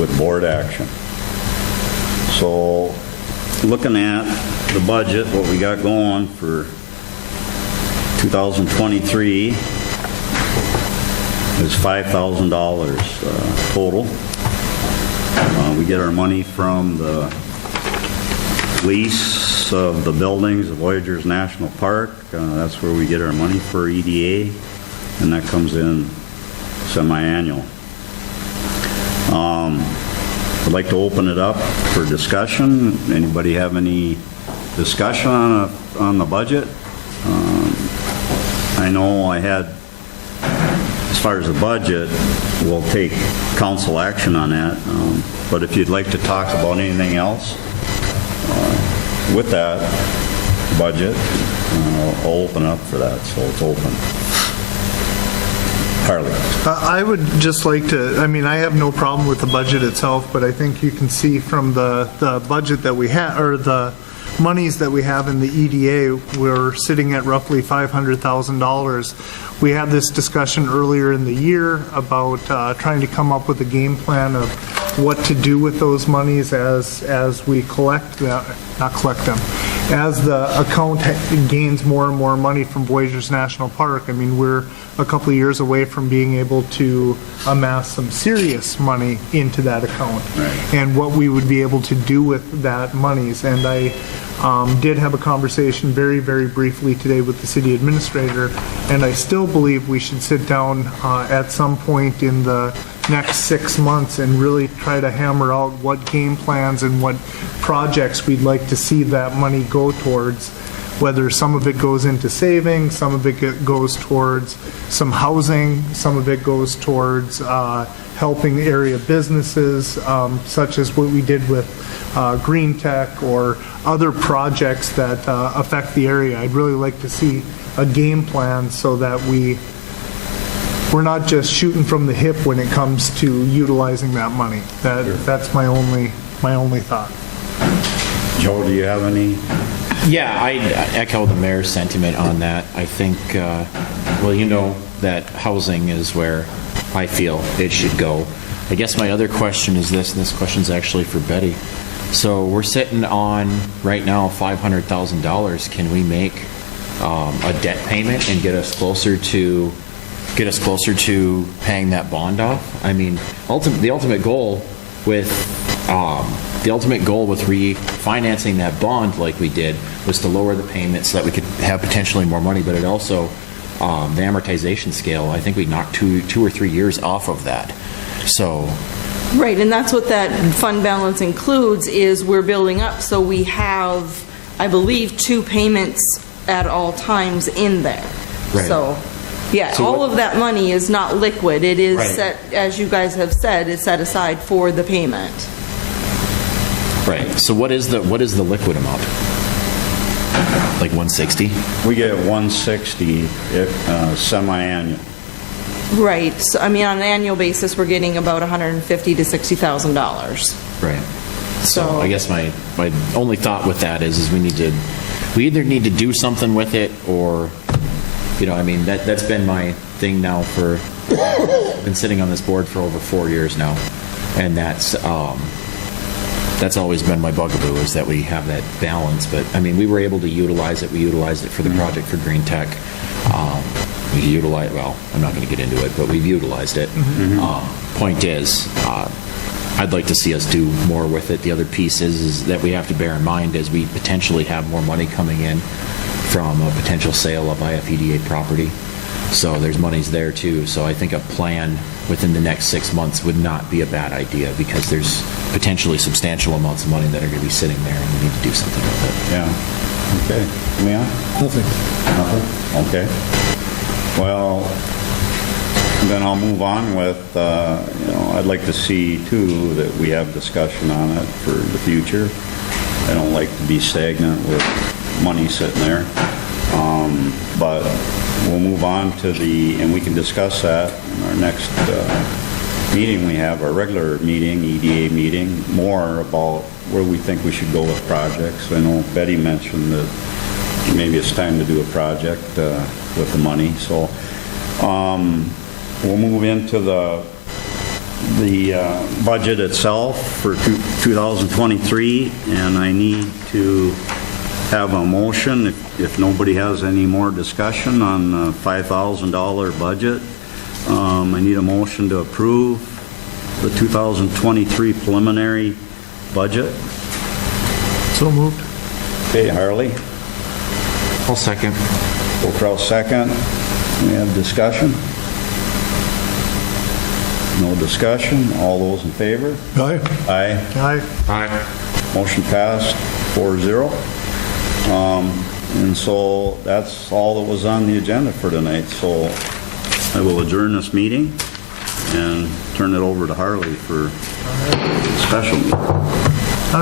with board action. So looking at the budget, what we got going for 2023 is $5,000 total. We get our money from the lease of the buildings of Voyageurs National Park. That's where we get our money for EDA, and that comes in semi-annual. I'd like to open it up for discussion. Anybody have any discussion on the budget? I know I had, as far as the budget, we'll take council action on that. But if you'd like to talk about anything else with that budget, I'll open up for that, so it's open. Harley. I would just like to, I mean, I have no problem with the budget itself, but I think you can see from the budget that we have, or the monies that we have in the EDA, we're sitting at roughly $500,000. We had this discussion earlier in the year about trying to come up with a game plan of what to do with those monies as we collect them, not collect them, as the account gains more and more money from Voyageurs National Park. I mean, we're a couple of years away from being able to amass some serious money into that account, right, and what we would be able to do with that monies. And I did have a conversation very, very briefly today with the city administrator, and I still believe we should sit down at some point in the next 6 months and really try to hammer out what game plans and what projects we'd like to see that money go towards, whether some of it goes into saving, some of it goes towards some housing, some of it goes towards helping area businesses, such as what we did with green tech or other projects that affect the area. I'd really like to see a game plan so that we're not just shooting from the hip when it comes to utilizing that money. That's my only thought. Joe, do you have any? Yeah, I echo the mayor's sentiment on that. I think, well, you know that housing is where I feel it should go. I guess my other question is this, and this question is actually for Betty. So we're sitting on right now $500,000. Can we make a debt payment and get us closer to paying that bond off? I mean, the ultimate goal with refinancing that bond like we did was to lower the payment so that we could have potentially more money, but it also the amortization scale, I think we knocked two or 3 years off of that. So right, and that's what that fund balance includes, is we're building up, so we have, I believe, 2 payments at all times in there. Right. So yeah, so all of that money is not liquid. It is right, set, as you guys have said, is set aside for the payment. Right. So what is the liquid amount? Like 160? We get 160 semi-annual. Right. So, I mean, on an annual basis, we're getting about $150,000 to $60,000. Right. So I guess my only thought with that is we either need to do something with it, or, you know, I mean, that's been my thing now for, I've been sitting on this board for over 4 years now, and that's always been my bugaboo, is that we have that balance. But I mean, we were able to utilize it. We utilized it for the project for green tech. We utilize, well, I'm not going to get into it, but we've utilized it. Point is, I'd like to see us do more with it. The other piece is that we have to bear in mind as we potentially have more money coming in from a potential sale of IFEDA property. So there's monies there too. So I think a plan within the next 6 months would not be a bad idea, because there's potentially substantial amounts of money that are going to be sitting there, and we need to do something with it. Yeah. Okay. Leon? Nothing. Okay. Well, then I'll move on with, I'd like to see too that we have discussion on it for the future. I don't like to be stagnant with money sitting there. But we'll move on to and we can discuss that in our next meeting. We have our regular meeting, EDA meeting, more about where we think we should go with projects. I know Betty mentioned that maybe it's time to do a project with the money. So we'll move into the budget itself for 2023, and I need to have a motion, if nobody has any more discussion on the $5,000 budget. I need a motion to approve the 2023 preliminary budget. So moved. Okay, Harley, I'll second. Bockrell second. We have discussion? No discussion. All those in favor? Aye. Aye. Aye. Aye. Motion passed 4-0. And so that's all that was on the agenda for tonight. So I will adjourn this meeting and turn it over to Harley for special meeting.